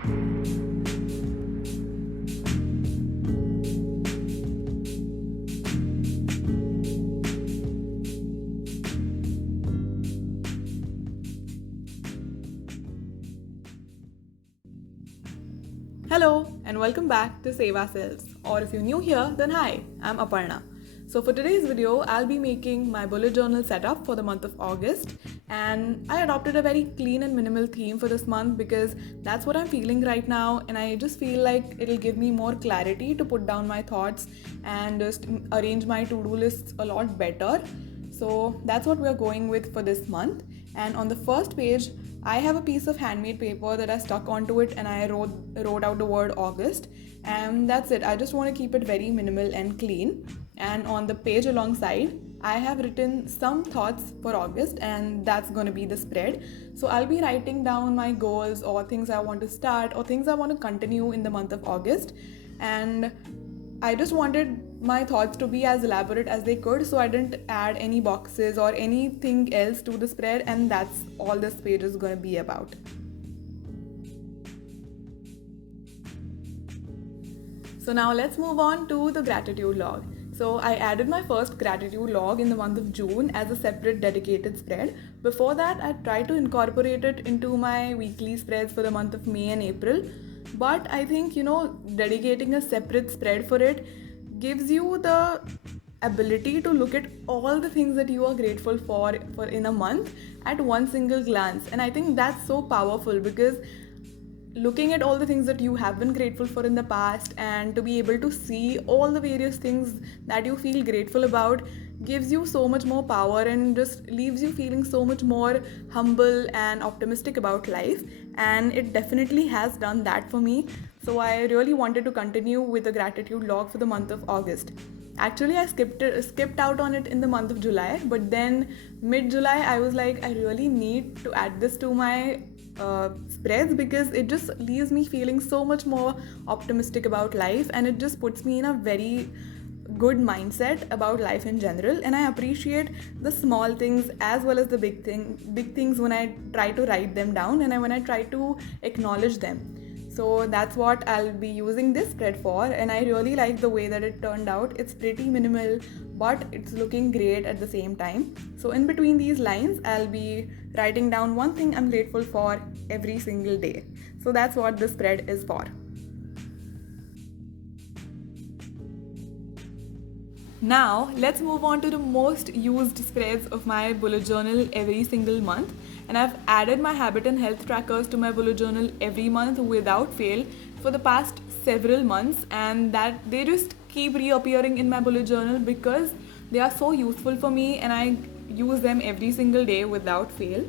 Hello and welcome back to Save Ourselves, or if you're new here, then hi, I'm Aparna. So for today's video, I'll be making my bullet journal setup for the month of August, and I adopted a very clean and minimal theme for this month because that's what I'm feeling right now, and I just feel like it'll give me more clarity to put down my thoughts and just arrange my to-do lists a lot better. So that's what we're going with for this month. And on the first page, I have a piece of handmade paper that I stuck onto it and I wrote out the word August, and that's it. I just want to keep it very minimal and clean. And on the page alongside, I have written some thoughts for August, and that's going to be the spread. So I'll be writing down my goals or things I want to start or things I want to continue in the month of August. And I just wanted my thoughts to be as elaborate as they could, so I didn't add any boxes or anything else to the spread, and that's all this page is going to be about. So now let's move on to the gratitude log. So I added my first gratitude log in the month of June as a separate dedicated spread. Before that, I tried to incorporate it into my weekly spreads for the month of May and April. But I think, dedicating a separate spread for it gives you the ability to look at all the things that you are grateful for in a month at one single glance. And I think that's so powerful because looking at all the things that you have been grateful for in the past and to be able to see all the various things that you feel grateful about gives you so much more power and just leaves you feeling so much more humble and optimistic about life, and it definitely has done that for me. So I really wanted to continue with the gratitude log for the month of August. Actually, I skipped out on it in the month of July, but then mid-July I was like, I really need to add this to my spreads because it just leaves me feeling so much more optimistic about life, and it just puts me in a very good mindset about life in general. And I appreciate the small things as well as the big things when I try to write them down and when I try to acknowledge them. So that's what I'll be using this spread for, and I really like the way that it turned out. It's pretty minimal, but it's looking great at the same time. So in between these lines, I'll be writing down one thing I'm grateful for every single day. So that's what this spread is for. Now, let's move on to the most used spreads of my bullet journal every single month. And I've added my habit and health trackers to my bullet journal every month without fail for the past several months, and that they just keep reappearing in my bullet journal because they are so useful for me and I use them every single day without fail.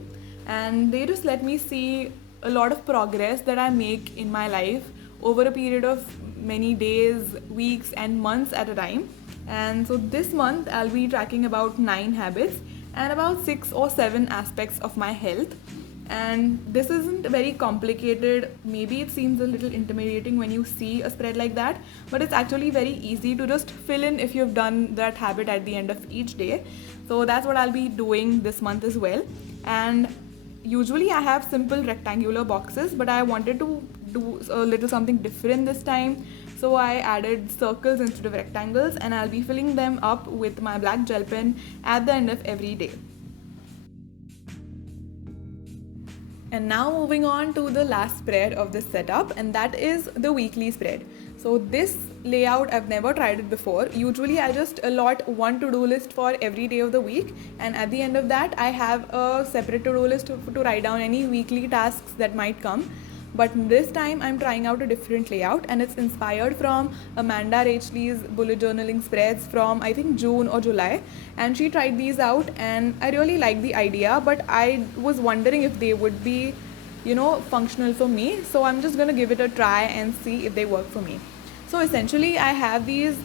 And they just let me see a lot of progress that I make in my life over a period of many days, weeks, and months at a time. And so this month I'll be tracking about 9 habits and about 6 or 7 aspects of my health. And this isn't very complicated. Maybe it seems a little intimidating when you see a spread like that, but it's actually very easy to just fill in if you've done that habit at the end of each day. So that's what I'll be doing this month as well. And usually I have simple rectangular boxes, but I wanted to do a little something different this time. So I added circles instead of rectangles, and I'll be filling them up with my black gel pen at the end of every day. And now moving on to the last spread of this setup, and that is the weekly spread. So this layout, I've never tried it before. Usually I just allot one to-do list for every day of the week, and at the end of that I have a separate to-do list to write down any weekly tasks that might come. But this time I'm trying out a different layout, and it's inspired from Amanda Rachley's bullet journaling spreads from I think June or July, and she tried these out and I really like the idea, but I was wondering if they would be functional for me. So I'm just gonna give it a try and see if they work for me. So essentially I have these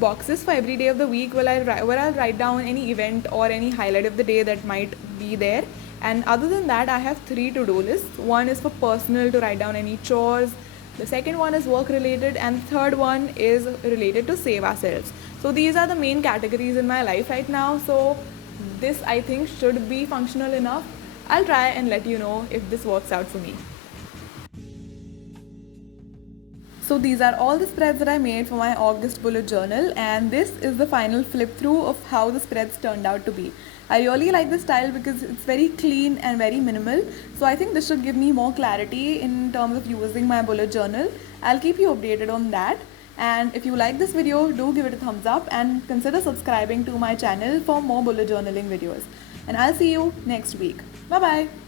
boxes for every day of the week where I'll write down any event or any highlight of the day that might be there. And other than that, I have 3 to-do lists. One is for personal, to write down any chores. The second one is work related, and the third one is related to save ourselves. So these are the main categories in my life right now. So this I think should be functional enough. I'll try and let you know if this works out for me. So these are all the spreads that I made for my August bullet journal, and this is the final flip through of how the spreads turned out to be. I really like this style because it's very clean and very minimal, so I think this should give me more clarity in terms of using my bullet journal. I'll keep you updated on that. And if you like this video, do give it a thumbs up and consider subscribing to my channel for more bullet journaling videos. And I'll see you next week. Bye bye.